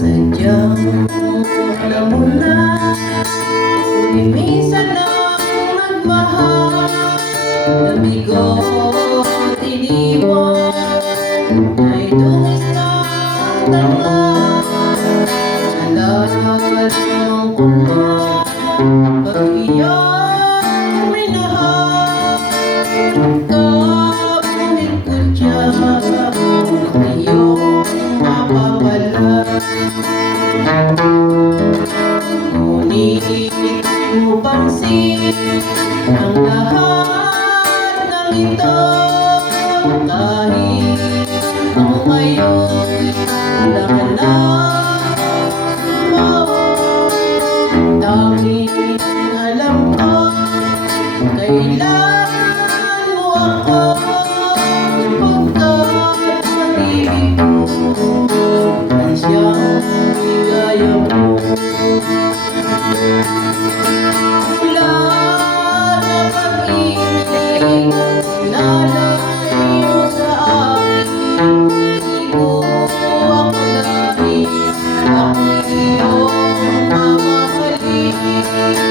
Sadyang alam mo na Kung minsan lang nagmahal Nabigo at iniwan Ay tungis na tanga Ngunit mo pansin ang lahat ng ito Kahit ako ngayon nakalang mo Tanging ko kailan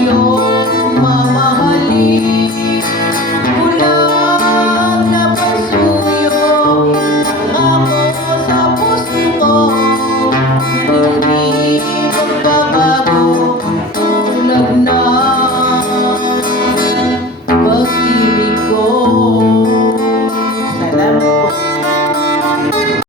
Йо, мама Галі.